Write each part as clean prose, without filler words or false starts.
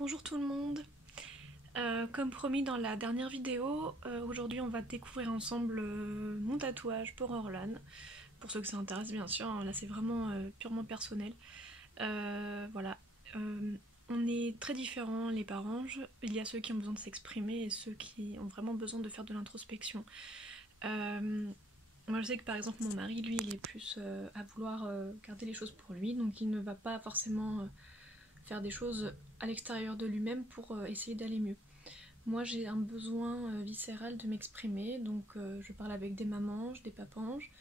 Bonjour tout le monde. Comme promis dans la dernière vidéo, aujourd'hui on va découvrir ensemble mon tatouage pour Orlan. Pour ceux que ça intéresse bien sûr, hein, là c'est vraiment purement personnel. Voilà. On est très différents les parents. Il y a ceux qui ont besoin de s'exprimer et ceux qui ont vraiment besoin de faire de l'introspection. Moi je sais que par exemple mon mari lui il est plus à vouloir garder les choses pour lui, donc il ne va pas forcément faire des choses à l'extérieur de lui-même pour essayer d'aller mieux. Moi j'ai un besoin viscéral de m'exprimer, donc je parle avec des mamanges, des papanges,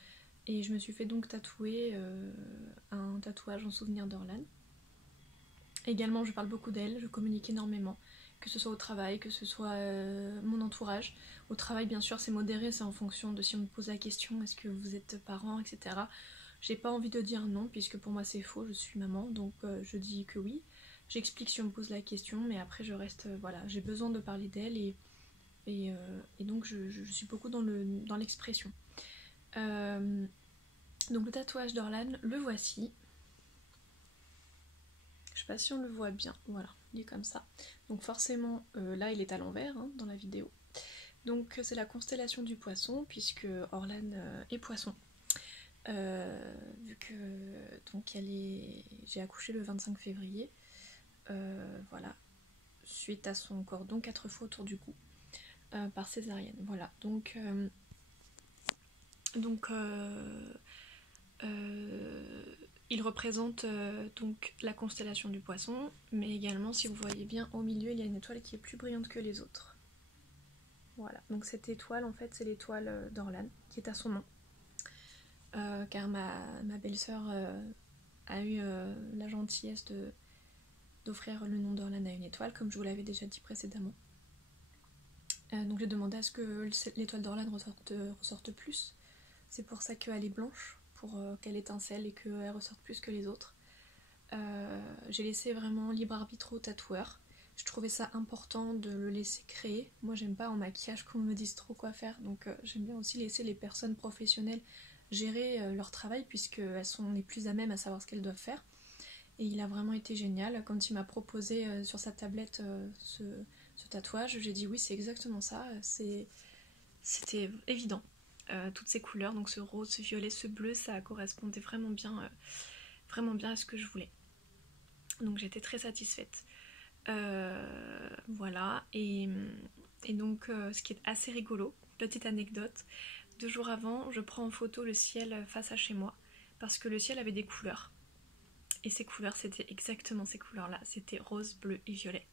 et je me suis fait donc tatouer un tatouage en souvenir d'Orlan. Également je parle beaucoup d'elle, je communique énormément, que ce soit au travail, que ce soit mon entourage. Au travail bien sûr c'est modéré, c'est en fonction de si on me pose la question est-ce que vous êtes parent, etc. J'ai pas envie de dire non puisque pour moi c'est faux, je suis maman, donc je dis que oui. J'explique si on me pose la question, mais après je reste, voilà, j'ai besoin de parler d'elle et donc je suis beaucoup dans l'expression. Donc le tatouage d'Orlan, le voici. Je sais pas si on le voit bien, voilà, il est comme ça. Donc forcément, là il est à l'envers hein, dans la vidéo. Donc c'est la constellation du poisson, puisque Orlan est poisson. Vu que donc j'ai accouché le 25 février, voilà, suite à son cordon 4 fois autour du cou par césarienne. Voilà, donc il représente donc la constellation du poisson, mais également si vous voyez bien au milieu il y a une étoile qui est plus brillante que les autres. Voilà, donc cette étoile en fait c'est l'étoile d'Orlan qui est à son nom, car ma belle-sœur a eu la gentillesse d'offrir le nom d'Orlan à une étoile, comme je vous l'avais déjà dit précédemment. Donc j'ai demandé à ce que l'étoile d'Orlan ressorte plus. C'est pour ça qu'elle est blanche, pour qu'elle étincelle et qu'elle ressorte plus que les autres. J'ai laissé vraiment libre arbitre au tatoueur. Je trouvais ça important de le laisser créer. Moi j'aime pas en maquillage qu'on me dise trop quoi faire, donc j'aime bien aussi laisser les personnes professionnelles gérer leur travail puisqu'elles sont les plus à même à savoir ce qu'elles doivent faire. Et il a vraiment été génial. Quand il m'a proposé sur sa tablette ce tatouage, j'ai dit oui c'est exactement ça, c'était évident. Toutes ces couleurs, donc ce rose, ce violet, ce bleu, ça correspondait vraiment bien à ce que je voulais. Donc j'étais très satisfaite. Voilà, et donc ce qui est assez rigolo, petite anecdote, 2 jours avant, je prends en photo le ciel face à chez moi, parce que le ciel avait des couleurs. Et ces couleurs, c'était exactement ces couleurs-là, c'était rose, bleu et violet.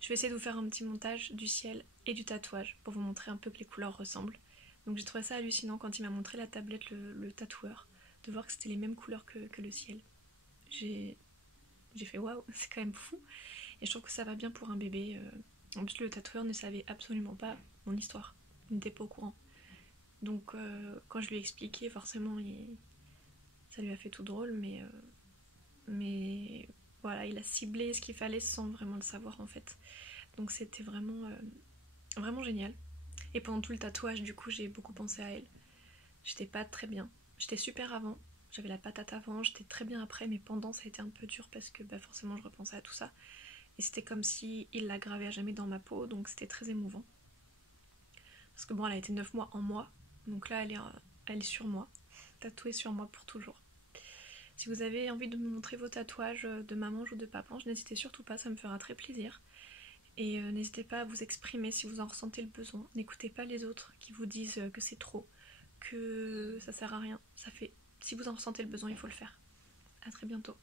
Je vais essayer de vous faire un petit montage du ciel et du tatouage pour vous montrer un peu que les couleurs ressemblent. Donc j'ai trouvé ça hallucinant quand il m'a montré la tablette, le tatoueur, de voir que c'était les mêmes couleurs que le ciel. J'ai fait waouh, c'est quand même fou. Et je trouve que ça va bien pour un bébé. En plus le tatoueur ne savait absolument pas mon histoire, il n'était pas au courant. Donc quand je lui ai expliqué, forcément ça lui a fait tout drôle, mais voilà, il a ciblé ce qu'il fallait sans vraiment le savoir en fait. Donc c'était vraiment génial. Et pendant tout le tatouage, du coup, j'ai beaucoup pensé à elle. J'étais pas très bien. J'étais super avant, j'avais la patate avant, j'étais très bien après, mais pendant ça a été un peu dur parce que forcément je repensais à tout ça. Et c'était comme si il l'a gravée à jamais dans ma peau, donc c'était très émouvant. Parce que bon, elle a été 9 mois en moi, donc là elle est sur moi, tatouée sur moi pour toujours. Si vous avez envie de me montrer vos tatouages de maman ou de papa, n'hésitez surtout pas, ça me fera très plaisir. Et n'hésitez pas à vous exprimer si vous en ressentez le besoin. N'écoutez pas les autres qui vous disent que c'est trop, que ça sert à rien. Si vous en ressentez le besoin, il faut le faire. A très bientôt.